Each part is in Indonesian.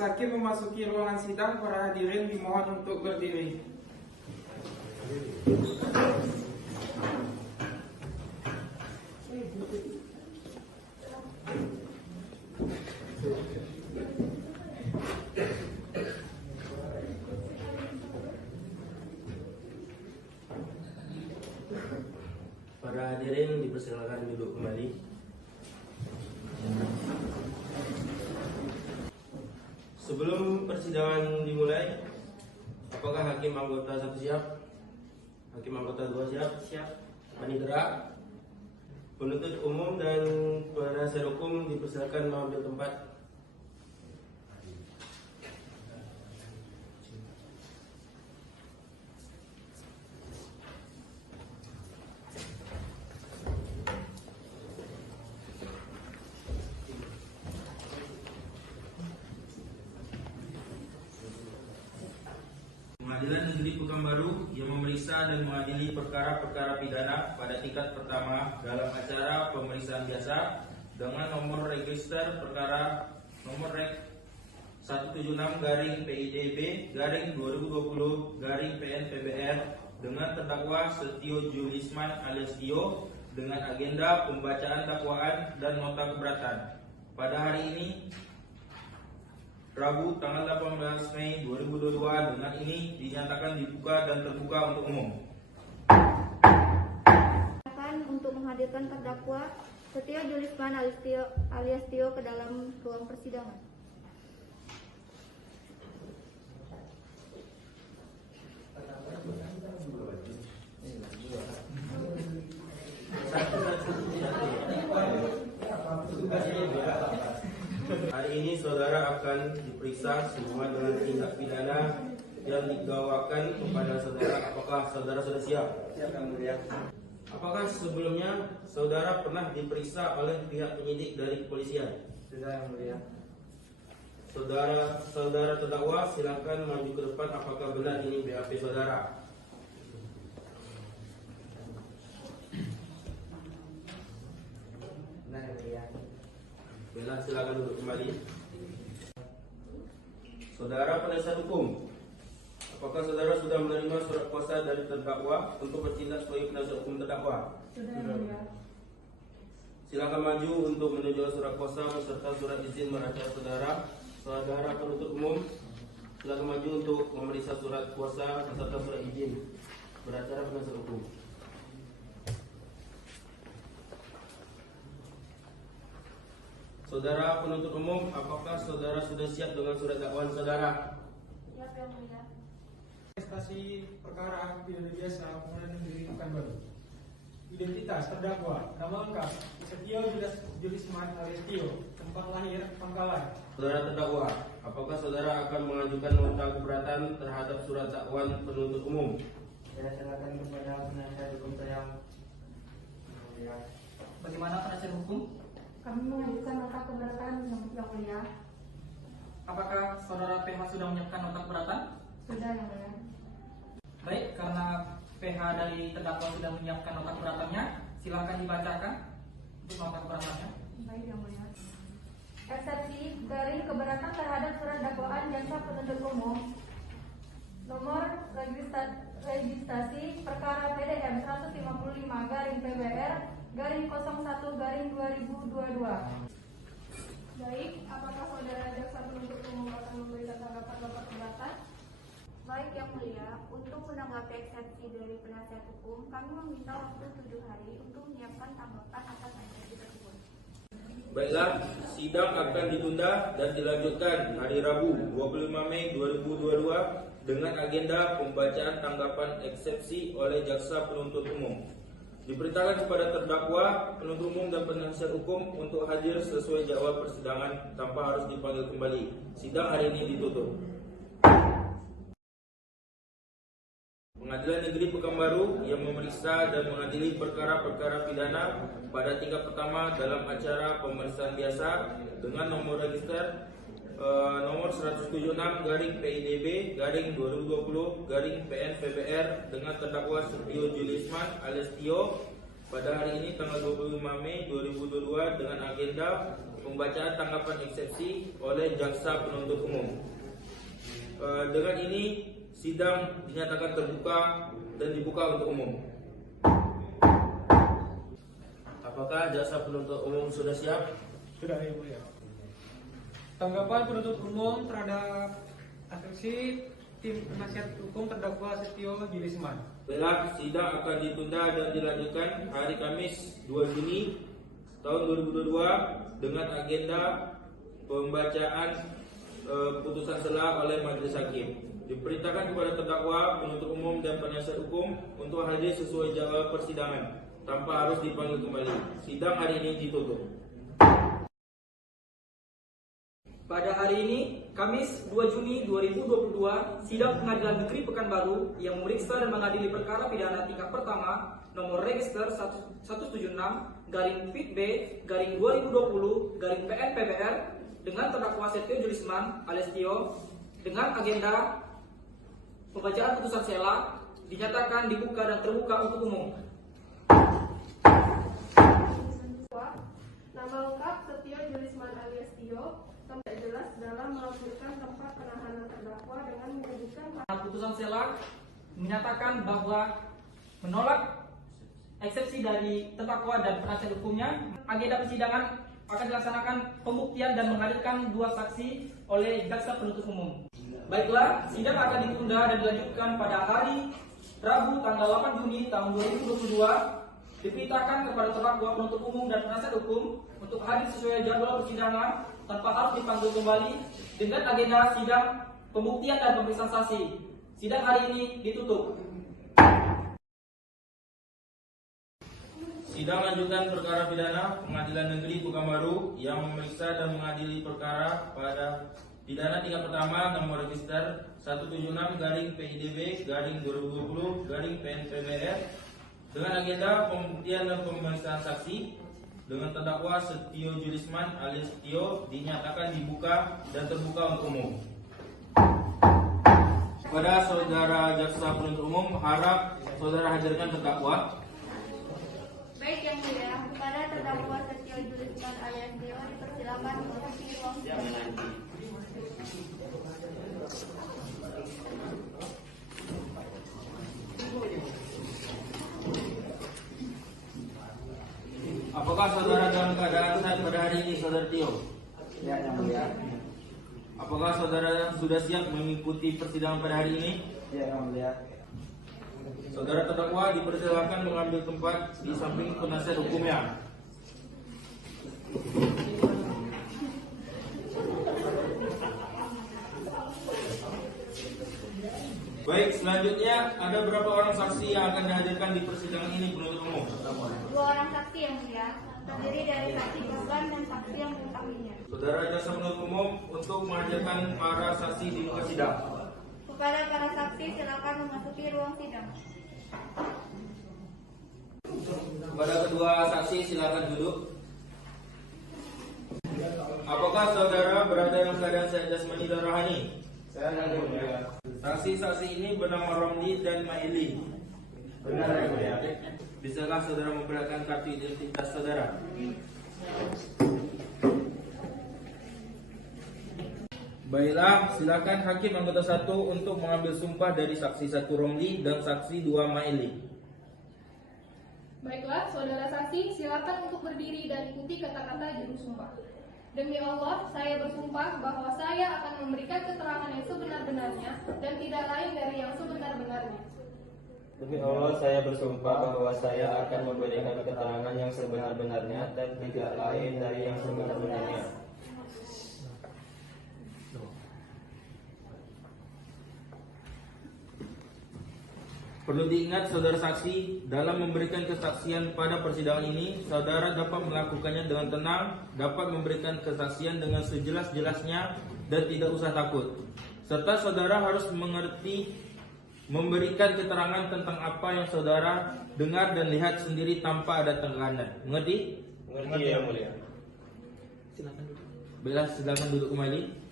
Hakim memasuki ruangan sidang, para hadirin dimohon untuk berdiri. Para hadirin dipersilakan duduk kembali. Sebelum persidangan dimulai, apakah hakim anggota 1 siap? Hakim anggota 2 siap? Siap. Panitera, penuntut umum dan penasihat hukum dipersilakan mengambil tempat. Pengadilan Negeri Pekanbaru yang memeriksa dan mengadili perkara-perkara pidana pada tingkat pertama dalam acara pemeriksaan biasa dengan nomor register perkara nomor rek 176-PIDB-2020-PN-PBR dengan terdakwa Setio Julisman alias Tio dengan agenda pembacaan dakwaan dan nota keberatan. Pada hari ini Rabu tanggal 18 Mei 2022 dengan ini dinyatakan dibuka dan terbuka untuk umum. Untuk menghadirkan terdakwa Setio Julisman alias Tio ke dalam ruang persidangan. Hari ini saudara akan diperiksa semua dengan tindak pidana yang didakwakan kepada saudara. Apakah saudara sudah siap? Siap, Yang Mulia. Apakah sebelumnya saudara pernah diperiksa oleh pihak penyidik dari kepolisian? Sudah, Yang Mulia. Saudara terdakwa silakan maju ke depan. Apakah benar ini BAP saudara? Benar, Yang Mulia. Benar, silakan duduk kembali. Saudara penasihat hukum, apakah saudara sudah menerima surat kuasa dari terdakwa untuk bertindak sebagai penasihat hukum terdakwa? Sudah. Silakan maju untuk menunjukkan surat kuasa beserta surat izin beracara saudara. Saudara penuntut umum, silakan maju untuk memeriksa surat kuasa beserta surat izin beracara penasihat hukum. Saudara penuntut umum, apakah saudara sudah siap dengan surat dakwaan saudara? Siap, Yang Mulia. Prestasi perkara pidana biasa Pengadilan Negeri Pekanbaru. Identitas terdakwa: nama lengkap Setio Julisman alias Tio, tempat lahir Pangkalan. Saudara terdakwa, apakah saudara akan mengajukan nota keberatan terhadap surat dakwaan penuntut umum? Saya silakan kepada penasihat hukum saya. Bagaimana penasihat hukum? Kami mengajukan nota keberatan, Yang Mulia. Apakah saudara PH sudah menyiapkan nota keberatan? Sudah, Yang Mulia. Baik, karena PH dari terdakwa sudah menyiapkan nota keberatannya, silakan dibacakan untuk nota keberatannya. Baik, Yang Mulia. Eksepsi garing keberatan terhadap surat dakwaan jaksa penuntut umum nomor registrasi perkara PDM 155-PBR-01-2022. Baik, apakah saudara jaksa penuntut umum akan memberikan tanggapan nota keberatan? Baik, Yang Mulia, untuk menanggapi eksepsi dari penasihat hukum, kami meminta waktu 7 hari untuk menyiapkan tanggapan atas eksepsi tersebut. Baiklah, sidang akan ditunda dan dilanjutkan hari Rabu 25 Mei 2022 dengan agenda pembacaan tanggapan eksepsi oleh jaksa penuntut umum. Diperintahkan kepada terdakwa, penuntut umum dan penasihat hukum untuk hadir sesuai jadwal persidangan tanpa harus dipanggil kembali. Sidang hari ini ditutup. Pengadilan Negeri Pekanbaru yang memeriksa dan mengadili perkara-perkara pidana pada tingkat pertama dalam acara pemeriksaan biasa dengan nomor register nomor 176-PIDB-2020-PN-PBR dengan terdakwa Setio Julisman alias Tio pada hari ini tanggal 25 Mei 2022 dengan agenda pembacaan tanggapan eksepsi oleh jaksa penuntut umum. Dengan ini sidang dinyatakan terbuka dan dibuka untuk umum. Apakah jaksa penuntut umum sudah siap? Sudah, Yang Mulia. Tanggapan penuntut umum terhadap asumsi tim penasihat hukum terdakwa Setio Julisman. Baiklah, sidang akan ditunda dan dilanjutkan hari Kamis 2 Juni tahun 2022 dengan agenda pembacaan putusan sela oleh majelis hakim. Diperintahkan kepada terdakwa, penuntut umum dan penasihat hukum untuk hadir sesuai jadwal persidangan tanpa harus dipanggil kembali. Sidang hari ini ditutup. Pada hari ini, Kamis 2 Juni 2022, Sidang Pengadilan Negeri Pekanbaru yang memeriksa dan mengadili perkara pidana tingkat pertama nomor register 179-B/2020-PN-PBR dengan terdakwa Setio Julisman alias Tio dengan agenda pembacaan putusan sela dinyatakan dibuka dan terbuka untuk umum. Nama lengkap Setio Julisman alias Tio tidak jelas dalam melaporkan tempat penahanan terdakwa dengan menyebutkan Putusan sela menyatakan bahwa menolak eksepsi dari terdakwa dan penasihat hukumnya. Agenda persidangan akan dilaksanakan pembuktian dan menghadirkan 2 saksi oleh jaksa penuntut umum. Baiklah, sidang akan ditunda dan dilanjutkan pada hari Rabu tanggal 8 Juni tahun 2022. Diperintahkan kepada terdakwa, penuntut umum dan penasihat hukum untuk hadir sesuai jadwal persidangan tanpa harus dipanggil kembali dengan agenda sidang pembuktian dan pemeriksaan saksi. Sidang hari ini ditutup. Sidang lanjutan perkara pidana Pengadilan Negeri Pekanbaru yang memeriksa dan mengadili perkara pada pidana tingkat pertama nomor register 176-PIDB/2020-PN-PBR dengan agenda pembuktian dan pemeriksaan saksi dengan terdakwa Setio Julisman alias Tio dinyatakan dibuka dan terbuka untuk umum. Kepada saudara jaksa penuntut umum, harap saudara hadirkan terdakwa. Baik, Yang Mulia, kepada terdakwa Setio Julisman alias Tio dipersilakan memasuki ruang sidang. Apakah saudara dalam keadaan sehat pada hari ini, saudara Tio? Ya, Yang Mulia. Apakah saudara sudah siap mengikuti persidangan pada hari ini? Ya, Yang Mulia. Saudara terdakwa dipersilakan mengambil tempat di samping penasihat hukumnya. Baik, selanjutnya ada berapa orang saksi yang akan dihadirkan di persidangan ini, penuntut umum? 2 orang saksi, Yang Mulia, terdiri dari saksi korban dan saksi yang mengetahuinya. Saudara jaksa penuntut umum untuk menghadirkan para saksi di muka sidang. Kepada para saksi, silakan memasuki ruang sidang. Kepada kedua saksi silakan duduk. Apakah saudara berada dalam keadaan sehat jasmani dan rohani? Saya Yang Mulia. Saksi-saksi ini bernama Romli dan Maili. Benar, Yang Mulia. Bisakah saudara memperlihatkan kartu identitas saudara? Baiklah, silakan hakim anggota 1 untuk mengambil sumpah dari saksi 1 Romli dan saksi 2 Maili. Baiklah, saudara saksi, silakan untuk berdiri dan ikuti kata-kata juru sumpah. Demi Allah, saya bersumpah bahwa saya akan memberikan keterangan yang sebenar-benarnya dan tidak lain dari yang sebenar-benarnya. Demi Allah, saya bersumpah bahwa saya akan memberikan keterangan yang sebenar-benarnya dan tidak lain dari yang sebenar-benarnya. Perlu diingat saudara saksi, dalam memberikan kesaksian pada persidangan ini, saudara dapat melakukannya dengan tenang, dapat memberikan kesaksian dengan sejelas-jelasnya dan tidak usah takut. Serta saudara harus mengerti memberikan keterangan tentang apa yang saudara dengar dan lihat sendiri tanpa ada tekanan. Mengerti? Mengerti, Yang Mulia. Baiklah, silakan duduk kembali.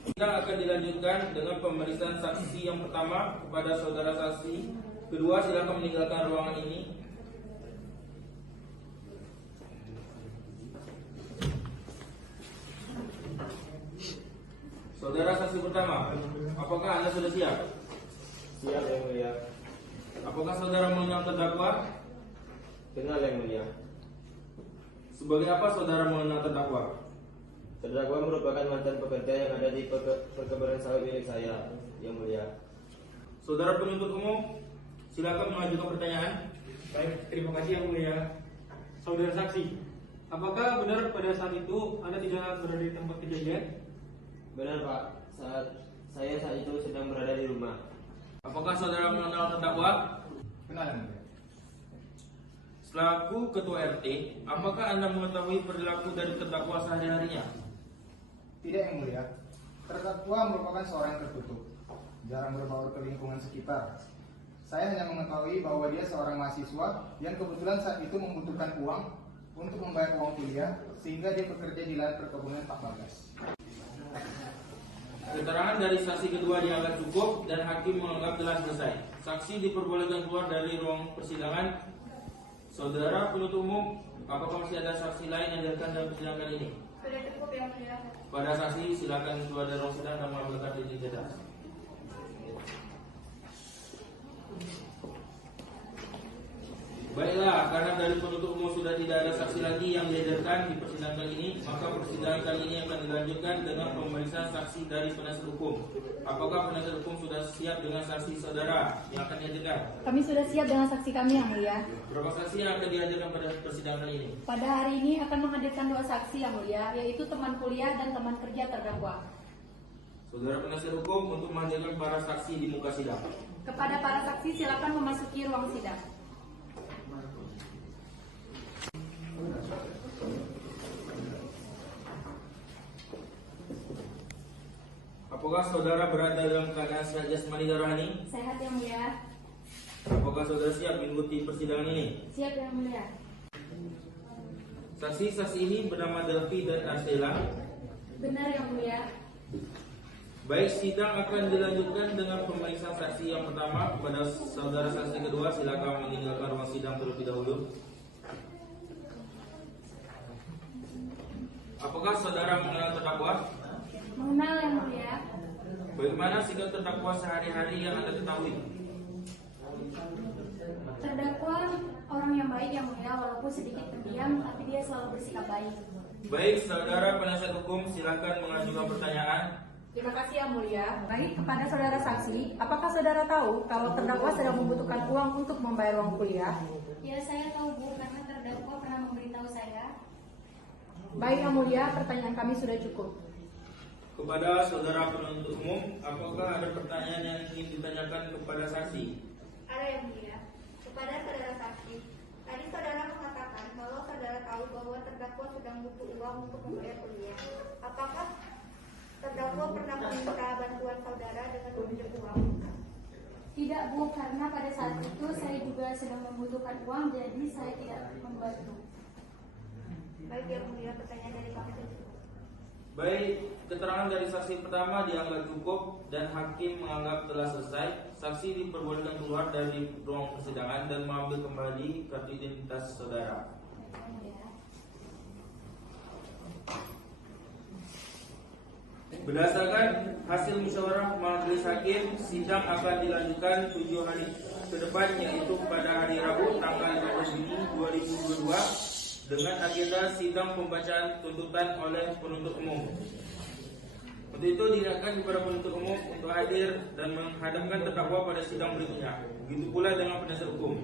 Sidang akan dilanjutkan dengan pemeriksaan saksi yang pertama kepada saudara saksi. Kedua, silakan meninggalkan ruangan ini. Saudara saksi pertama, apakah Anda sudah siap? Siap yang mulia. Apakah saudara mengenal terdakwa? Kenal yang mulia. Sebagai apa saudara mengenal terdakwa? Terdakwa merupakan mantan pekerja yang ada di perkebunan sawit milik saya, yang mulia. Saudara penuntut umum, silakan mengajukan pertanyaan. Baik, terima kasih yang mulia. Saudara saksi, apakah benar pada saat itu Anda tidak berada di tempat kejadian? Benar Pak, saya saat itu sedang berada di rumah. Apakah saudara mengenal terdakwa? Kenal yang mulia. Selaku ketua RT, apakah Anda mengetahui perilaku dari terdakwa sehari-harinya? Tidak yang mulia. Terdakwa merupakan seorang yang tertutup, jarang berbaur ke lingkungan sekitar. Saya hanya mengetahui bahwa dia seorang mahasiswa yang kebetulan saat itu membutuhkan uang untuk membayar uang kuliah, sehingga dia bekerja di lahan perkebunan Pak Bagas. Keterangan dari saksi kedua dianggap cukup dan hakim menganggap telah selesai. Saksi diperbolehkan keluar dari ruang persidangan. Saudara penuntut umum, apakah masih ada saksi lain yang dihadirkan dalam persidangan ini? Sudah cukup yang mulia. Pada saksi silakan keluar dari ruang sidang dan mengambilkan identitas. Baiklah, karena dari penuntut umum sudah tidak ada saksi lagi yang dihadirkan di persidangan kali ini, maka persidangan kali ini akan dilanjutkan dengan pemeriksaan saksi dari penasihat hukum. Apakah penasihat hukum sudah siap dengan saksi saudara yang akan dihadirkan? Kami sudah siap dengan saksi kami yang mulia. Berapa saksi yang akan dihadirkan pada persidangan kali ini? Pada hari ini akan menghadirkan 2 saksi yang mulia, yaitu teman kuliah dan teman kerja terdakwa. Saudara penasihat hukum untuk menghadirkan para saksi di muka sidang. Kepada para saksi silakan memasuki ruang sidang. Apakah saudara berada dalam keadaan sehat jasmani dan rohani? Sehat yang mulia. Apakah saudara siap mengikuti persidangan ini? Siap yang mulia. Saksi-saksi ini bernama Delphi dan Arsela. Benar yang mulia. Baik, sidang akan dilanjutkan dengan pemeriksaan saksi yang pertama. Kepada saudara saksi kedua, silakan meninggalkan ruang sidang terlebih dahulu. Apakah saudara mengenal terdakwa? Mengenal yang mulia. Bagaimana sikap terdakwa sehari-hari yang Anda ketahui? Terdakwa orang yang baik yang mulia, walaupun sedikit pendiam, tapi dia selalu bersikap baik. Baik, saudara penasihat hukum, silakan mengajukan pertanyaan. Terima kasih yang mulia. Baik, kepada saudara saksi, apakah saudara tahu kalau terdakwa sedang membutuhkan uang untuk membayar uang kuliah? Ya, saya tahu Bu, karena terdakwa pernah memberitahu saya. Baik yang mulia, pertanyaan kami sudah cukup. Kepada saudara penuntut umum, apakah ada pertanyaan yang ingin ditanyakan kepada saksi? Ada yang mulia. Kepada saudara saksi, tadi saudara mengatakan kalau saudara tahu bahwa terdakwa sedang butuh uang untuk membayar kuliah. Apakah terdakwa pernah meminta bantuan saudara dengan meminjam uang? Tidak Bu, karena pada saat itu saya juga sedang membutuhkan uang, jadi saya tidak membantu. Baik yang mulia, pertanyaan dari kami cukup. Baik, keterangan dari saksi pertama dianggap cukup dan hakim menganggap telah selesai. Saksi diperbolehkan keluar dari ruang persidangan dan mengambil kembali kartu identitas saudara. Berdasarkan hasil musyawarah majelis hakim, sidang akan dilanjutkan 7 hari ke depan, yaitu pada hari Rabu tanggal 15 Juni 2022 dengan agenda sidang pembacaan tuntutan oleh penuntut umum. Untuk itu diingatkan kepada penuntut umum untuk hadir dan menghadapkan terdakwa pada sidang berikutnya. Begitu pula dengan penasihat hukum.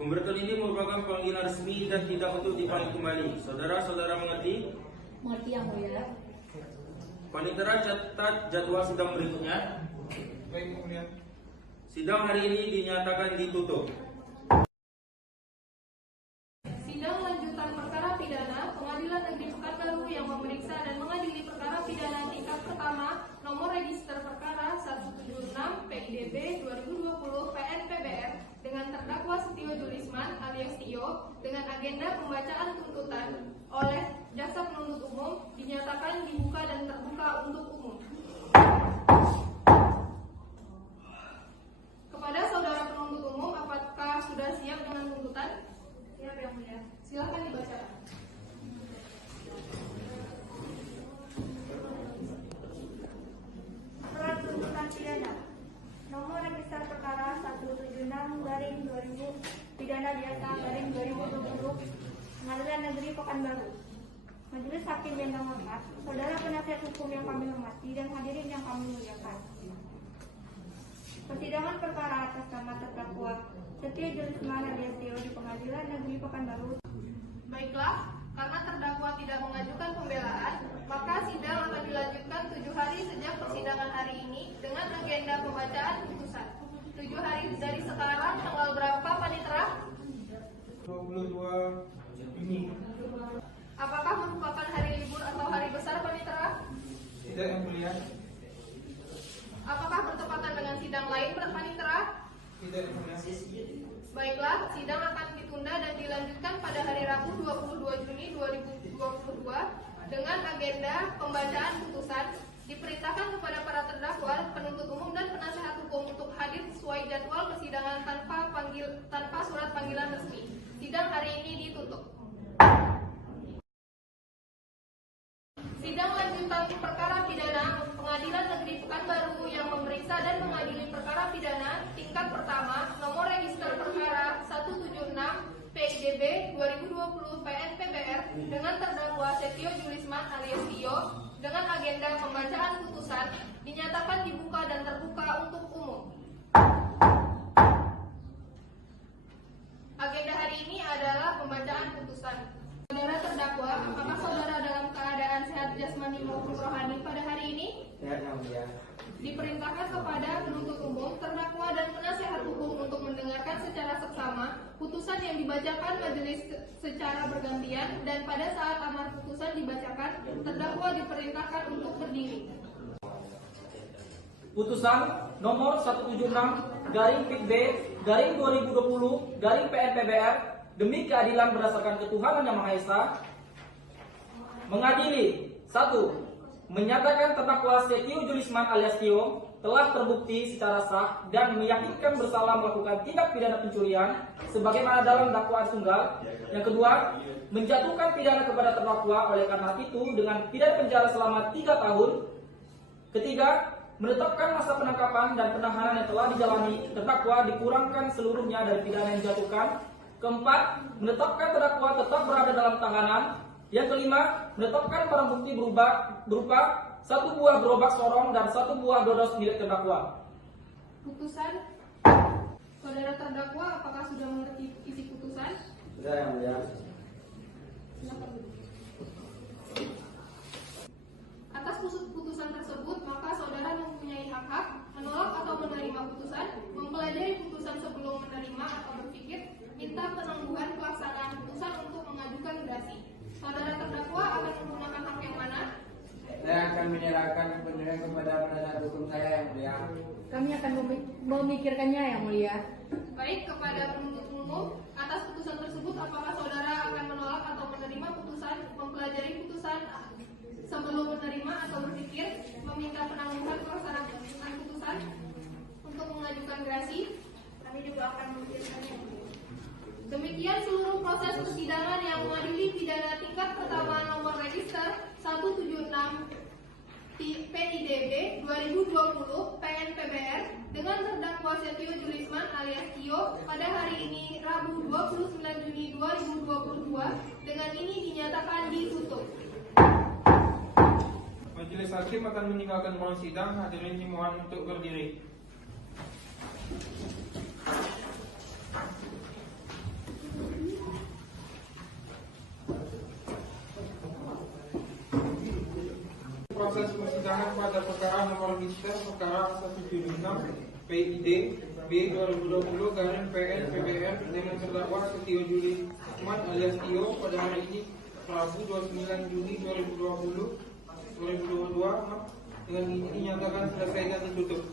Pemberitaan ini merupakan panggilan resmi dan tidak untuk dipanggil kembali. Saudara-saudara mengerti? Mengerti yang mulia. Panitera catat jadwal sidang berikutnya. Baik yang mulia. Sidang hari ini dinyatakan ditutup. Sidang lanjutan perkara pidana Pengadilan Negeri Pekanbaru yang memeriksa dan mengadili perkara pidana tingkat pertama nomor register perkara 176 PIDB 2020 PNPBR dengan terdakwa Setio Julisman alias Tio dengan agenda pembacaan tuntutan oleh jaksa penuntut umum dinyatakan dibuka dan terbuka untuk umum. Kepada saudara penuntut umum, apakah sudah siap dengan tuntutan? Siap yang mulia. Silakan dibacakan. Pekanbaru. Majelis Hakim yang hormat, saudara penasihat hukum yang kami hormati dan hadirin yang kami muliakan. Persidangan perkara atas nama terdakwa Setio Julisman alias Tio di Pengadilan Negeri Pekanbaru. Baiklah, karena terdakwa tidak mengajukan pembelaan, maka sidang akan dilanjutkan 7 hari sejak persidangan hari ini dengan agenda pembacaan putusan. 7 hari dari sekarang, tanggal berapa Panitera? 22 Juni. Apakah merupakan hari libur atau hari besar Panitera? Tidak, Yang Mulia. Apakah bertepatan dengan sidang lain Panitera? Tidak, Yang Mulia. Baiklah, sidang akan ditunda dan dilanjutkan pada hari Rabu 22 Juni 2022 dengan agenda pembacaan putusan. Diperintahkan kepada para terdakwa, penuntut umum dan penasehat hukum untuk hadir sesuai jadwal persidangan tanpa surat panggilan resmi. Sidang hari ini ditutup. Sidang lanjutan perkara pidana Pengadilan Negeri Pekanbaru yang memeriksa dan mengadili perkara pidana tingkat pertama nomor register perkara 176 PIDB 2020 PNPBR dengan terdakwa Setio Julisman alias Tio dengan agenda pembacaan putusan dinyatakan dibuka dan terbuka untuk umum. Agenda hari ini adalah pembacaan putusan. Saudara terdakwa, apakah saudara dalam keadaan sehat jasmani maupun rohani pada hari ini? Sehat Yang Mulia. Diperintahkan kepada penuntut umum, terdakwa dan penasehat hukum untuk mendengarkan secara seksama putusan yang dibacakan majelis secara bergantian dan pada saat amar putusan dibacakan, terdakwa diperintahkan untuk berdiri. Putusan nomor 176/PIB/2020/PNPBR demi keadilan berdasarkan ketuhanan yang Maha Esa mengadili 1. Menyatakan terdakwa Setio Julisman alias Tio telah terbukti secara sah dan meyakinkan bersalah melakukan tindak pidana pencurian sebagaimana dalam dakwaan tunggal. Yang kedua, menjatuhkan pidana kepada terdakwa oleh karena itu dengan pidana penjara selama 3 tahun. Ketiga, menetapkan masa penangkapan dan penahanan yang telah dijalani terdakwa dikurangkan seluruhnya dari pidana yang dijatuhkan. Keempat, menetapkan terdakwa tetap berada dalam tahanan. Yang kelima, menetapkan barang bukti berupa 1 buah gerobak sorong dan 1 buah dodos milik terdakwa. Putusan. Saudara terdakwa, apakah sudah mengerti isi putusan? Sudah Yang Mulia. Silakan duduk. Atas putusan tersebut, maka saudara mempunyai hak menolak atau menerima putusan, mempelajari putusan sebelum menerima atau berpikir, minta penangguhan pelaksanaan putusan untuk mengajukan gerasi. Saudara terdakwa akan menggunakan hak yang mana? Saya akan menyerahkan keputusan kepada penasihat hukum saya Yang Mulia. Kami akan memikirkannya Yang Mulia. Baik, kepada penuntut umum, atas putusan tersebut, apakah saudara akan menolak atau menerima putusan, mempelajari putusan sebelum menerima atau berpikir, meminta penangguhan pelaksanaan putusan untuk mengajukan gerasi? Kami juga akan memikirkannya. Demikian seluruh proses persidangan yang mengadili pidana tingkat pertama nomor register 176 PIDB 2020 PNPBR dengan terdakwa Setio Julisman alias Tio pada hari ini Rabu 29 Juni 2022 dengan ini dinyatakan ditutup. Majelis Hakim akan meninggalkan ruang sidang. Hadirin dimohon untuk berdiri. Proses persidangan pada perkara nomor register perkara 176 PID B 2020 garing PN PBR dengan terdakwa Setio Julisman alias Tio pada hari ini Rabu 29 Juni 2022 dengan ini dinyatakan selesai dan ditutup.